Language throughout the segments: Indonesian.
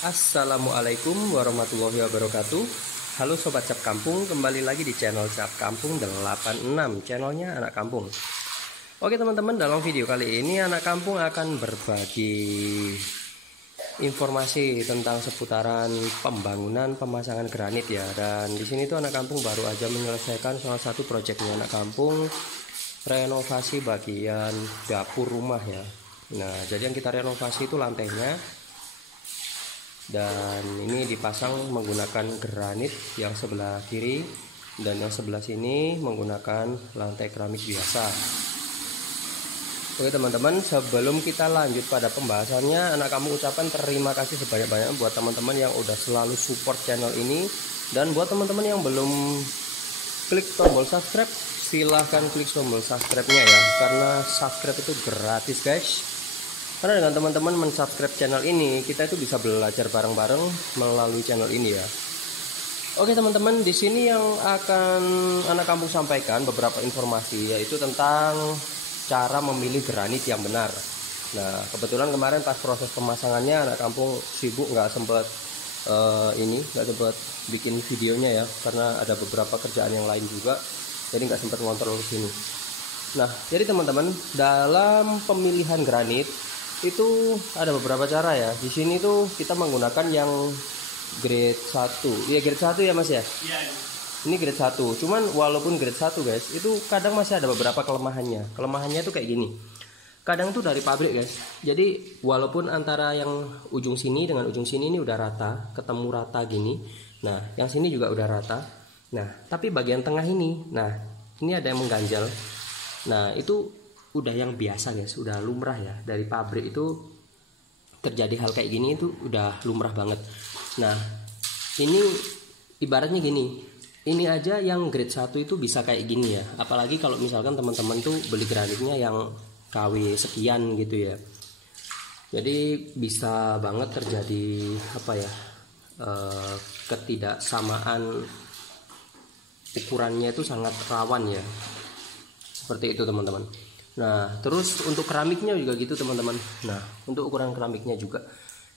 Assalamualaikum warahmatullahi wabarakatuh. Halo Sobat Cap Kampung, kembali lagi di channel Cap Kampung 86, channelnya Anak Kampung. Oke teman-teman, dalam video kali ini Anak Kampung akan berbagi informasi tentang seputaran pembangunan pemasangan granit ya. Dan di sini tuh Anak Kampung baru aja menyelesaikan salah satu proyeknya Anak Kampung, renovasi bagian dapur rumah ya. Nah, jadi yang kita renovasi itu lantainya, dan ini dipasang menggunakan granit yang sebelah kiri, dan yang sebelah sini menggunakan lantai keramik biasa. Oke teman-teman, sebelum kita lanjut pada pembahasannya, Anak Kampung ucapkan terima kasih sebanyak-banyak buat teman-teman yang udah selalu support channel ini. Dan buat teman-teman yang belum klik tombol subscribe, silahkan klik tombol subscribe-nya ya, karena subscribe itu gratis guys. Karena dengan teman-teman mensubscribe channel ini, kita itu bisa belajar bareng-bareng melalui channel ini ya. Oke teman-teman, di sini yang akan Anak Kampung sampaikan beberapa informasi, yaitu tentang cara memilih granit yang benar. Nah, kebetulan kemarin pas proses pemasangannya Anak Kampung sibuk, nggak sempat bikin videonya ya, karena ada beberapa kerjaan yang lain juga, jadi nggak sempat ngontrol sini. Nah, jadi teman-teman, dalam pemilihan granit itu ada beberapa cara ya. Di sini tuh kita menggunakan yang grade 1. Iya, grade 1 ya Mas ya? Iya. Ini grade 1. Cuman walaupun grade 1 guys, itu kadang masih ada beberapa kelemahannya. Kelemahannya tuh kayak gini. Kadang tuh dari pabrik guys. Jadi walaupun antara yang ujung sini dengan ujung sini ini udah rata, ketemu rata gini. Nah, yang sini juga udah rata. Nah, tapi bagian tengah ini, nah, ini ada yang mengganjal. Nah, itu udah yang biasa guys, udah lumrah ya. Dari pabrik itu terjadi hal kayak gini itu udah lumrah banget. Nah, ini ibaratnya gini, ini aja yang grade 1 itu bisa kayak gini ya. Apalagi kalau misalkan teman-teman tuh beli granitnya yang KW sekian gitu ya. Jadi bisa banget terjadi apa ya, ketidaksamaan ukurannya itu sangat rawan ya. Seperti itu teman-teman. Nah, terus untuk keramiknya juga gitu teman-teman. Nah, untuk ukuran keramiknya juga.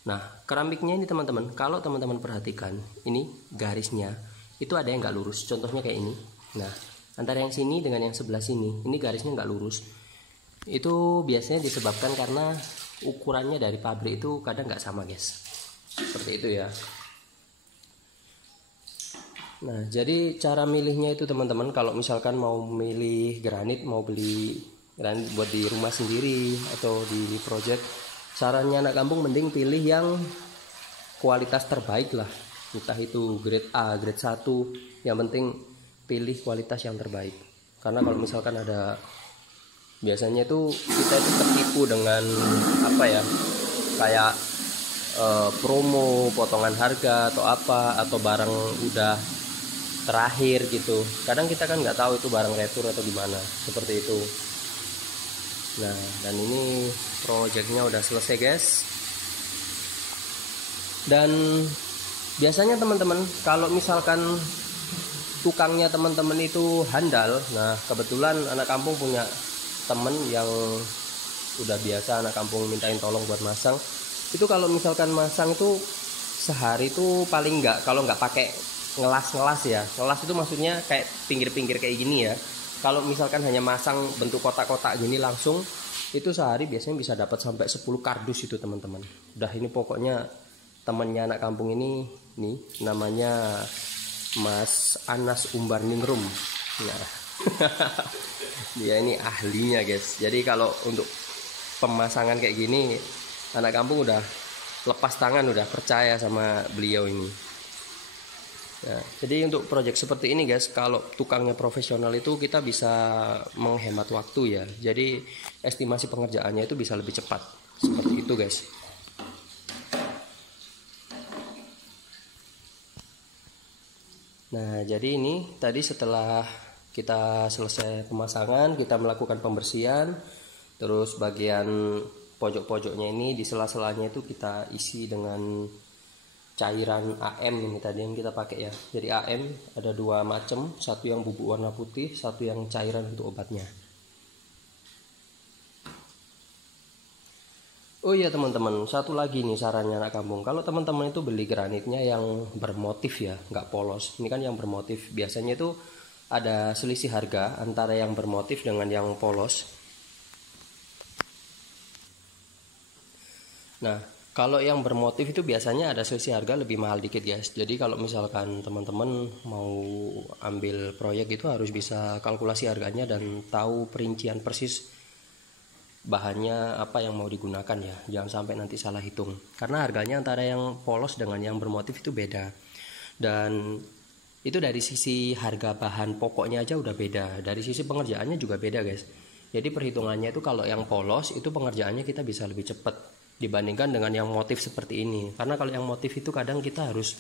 Nah, keramiknya ini teman-teman, kalau teman-teman perhatikan, ini garisnya itu ada yang nggak lurus. Contohnya kayak ini. Nah, antara yang sini dengan yang sebelah sini, ini garisnya nggak lurus. Itu biasanya disebabkan karena ukurannya dari pabrik itu kadang nggak sama guys. Seperti itu ya. Nah, jadi cara milihnya itu teman-teman, kalau misalkan mau milih granit, mau beli granit buat di rumah sendiri atau di project, sarannya Anak Kampung mending pilih yang kualitas terbaik lah. Entah itu grade A, grade 1, yang penting pilih kualitas yang terbaik. Karena kalau misalkan ada, biasanya itu kita itu tertipu dengan apa ya, kayak promo, potongan harga atau apa, atau barang udah terakhir gitu. Kadang kita kan nggak tahu itu barang retur atau gimana, seperti itu. Nah, dan ini proyeknya udah selesai guys. Dan biasanya teman-teman, kalau misalkan tukangnya teman-teman itu handal, nah kebetulan Anak Kampung punya temen yang udah biasa Anak Kampung mintain tolong buat masang. Itu kalau misalkan masang itu sehari itu paling nggak, kalau nggak pakai ngelas ya, ngelas itu maksudnya kayak pinggir-pinggir kayak gini ya. Kalau misalkan hanya masang bentuk kotak-kotak gini langsung, itu sehari biasanya bisa dapat sampai 10 kardus itu teman-teman. Udah, ini pokoknya temannya Anak Kampung ini nih, namanya Mas Anas Umbarningrum. Nah, dia ini ahlinya guys. Jadi kalau untuk pemasangan kayak gini, Anak Kampung udah lepas tangan, udah percaya sama beliau ini. Nah, jadi untuk proyek seperti ini guys, kalau tukangnya profesional itu kita bisa menghemat waktu ya. Jadi estimasi pengerjaannya itu bisa lebih cepat. Seperti itu guys. Nah, jadi ini tadi setelah kita selesai pemasangan, kita melakukan pembersihan. Terus bagian pojok-pojoknya ini, di sela-selanya itu kita isi dengan cairan AM ini tadi yang kita pakai ya. Jadi AM ada dua macam, satu yang bubuk warna putih, satu yang cairan untuk obatnya. Oh iya teman-teman, satu lagi nih sarannya anak kampung. Kalau teman-teman itu beli granitnya yang bermotif ya, nggak polos. Ini kan yang bermotif. Biasanya itu ada selisih harga antara yang bermotif dengan yang polos. Nah, kalau yang bermotif itu biasanya ada selisih harga lebih mahal dikit guys. Jadi kalau misalkan teman-teman mau ambil proyek itu harus bisa kalkulasi harganya dan tahu perincian persis bahannya apa yang mau digunakan ya, jangan sampai nanti salah hitung karena harganya antara yang polos dengan yang bermotif itu beda. Dan itu dari sisi harga bahan pokoknya aja udah beda, dari sisi pengerjaannya juga beda guys. Jadi perhitungannya itu kalau yang polos itu pengerjaannya kita bisa lebih cepat dibandingkan dengan yang motif seperti ini, karena kalau yang motif itu kadang kita harus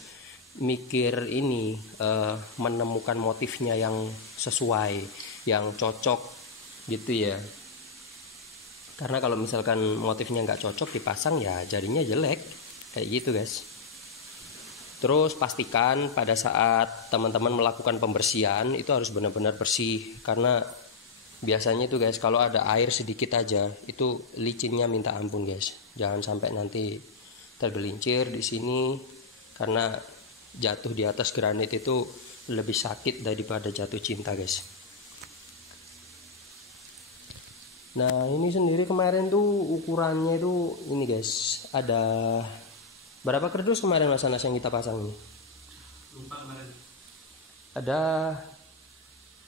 mikir ini menemukan motifnya yang sesuai, yang cocok gitu ya. Karena kalau misalkan motifnya nggak cocok dipasang ya jadinya jelek kayak gitu guys. Terus pastikan pada saat teman-teman melakukan pembersihan itu harus benar-benar bersih, karena biasanya itu guys kalau ada air sedikit aja itu licinnya minta ampun guys. Jangan sampai nanti tergelincir di sini, karena jatuh di atas granit itu lebih sakit daripada jatuh cinta guys. Nah ini sendiri kemarin tuh ukurannya itu ini guys, ada berapa kardus kemarin Mas Anas yang kita pasang ini? Lupa kemarin. Ada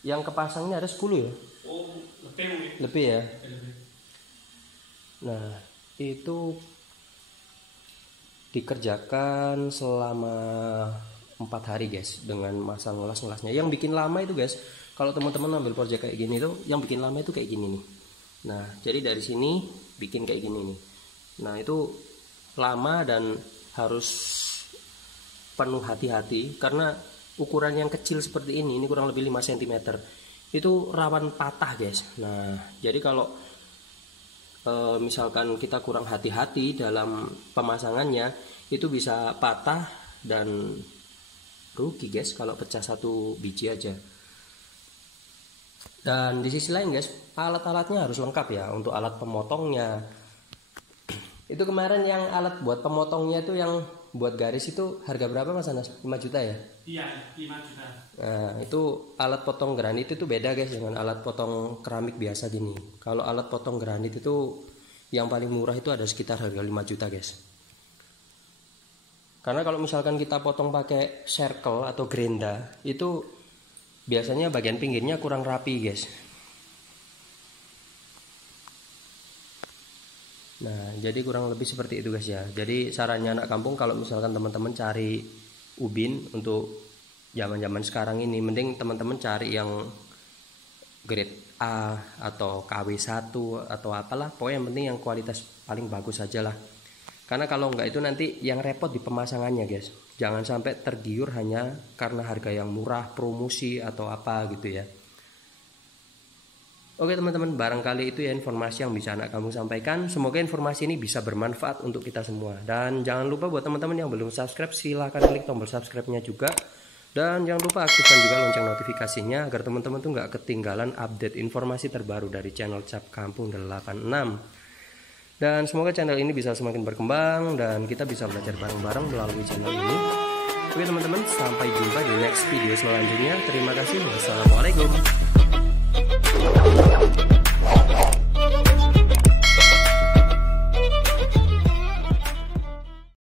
yang kepasang ini ada 10 ya? Oh lebih mungkin. Lebih ya? Lebih. Nah itu dikerjakan selama 4 hari guys dengan masang ngelas-ngelasnya. Yang bikin lama itu guys, kalau teman-teman ambil proyek kayak gini tuh yang bikin lama itu kayak gini nih. Nah jadi dari sini bikin kayak gini nih. Nah itu lama dan harus penuh hati-hati karena ukuran yang kecil seperti ini kurang lebih 5 cm itu rawan patah guys. Nah jadi kalau misalkan kita kurang hati-hati dalam pemasangannya itu bisa patah dan rugi guys kalau pecah satu biji aja. Dan di sisi lain guys, alat-alatnya harus lengkap ya untuk alat pemotongnya. Itu kemarin yang alat buat pemotongnya itu yang buat garis itu harga berapa Mas Anas? 5 juta ya? Iya, 5 juta. Nah, itu alat potong granit itu beda guys dengan alat potong keramik biasa gini. Kalau alat potong granit itu yang paling murah itu ada sekitar harga 5 juta guys. Karena kalau misalkan kita potong pakai circle atau gerinda itu biasanya bagian pinggirnya kurang rapi guys. Nah jadi kurang lebih seperti itu guys ya. Jadi sarannya anak kampung kalau misalkan teman-teman cari ubin untuk zaman-zaman sekarang ini, mending teman-teman cari yang grade A atau KW1 atau apalah, pokoknya yang penting yang kualitas paling bagus saja lah. Karena kalau enggak itu nanti yang repot di pemasangannya guys. Jangan sampai tergiur hanya karena harga yang murah, promosi atau apa gitu ya. Oke teman-teman, barangkali itu ya informasi yang bisa anak kamu sampaikan. Semoga informasi ini bisa bermanfaat untuk kita semua. Dan jangan lupa buat teman-teman yang belum subscribe, silahkan klik tombol subscribe-nya juga. Dan jangan lupa aktifkan juga lonceng notifikasinya agar teman-teman tuh nggak ketinggalan update informasi terbaru dari channel Cap Kampung 86. Dan semoga channel ini bisa semakin berkembang dan kita bisa belajar bareng-bareng melalui channel ini. Oke teman-teman, sampai jumpa di next video selanjutnya. Terima kasih. Wassalamualaikum.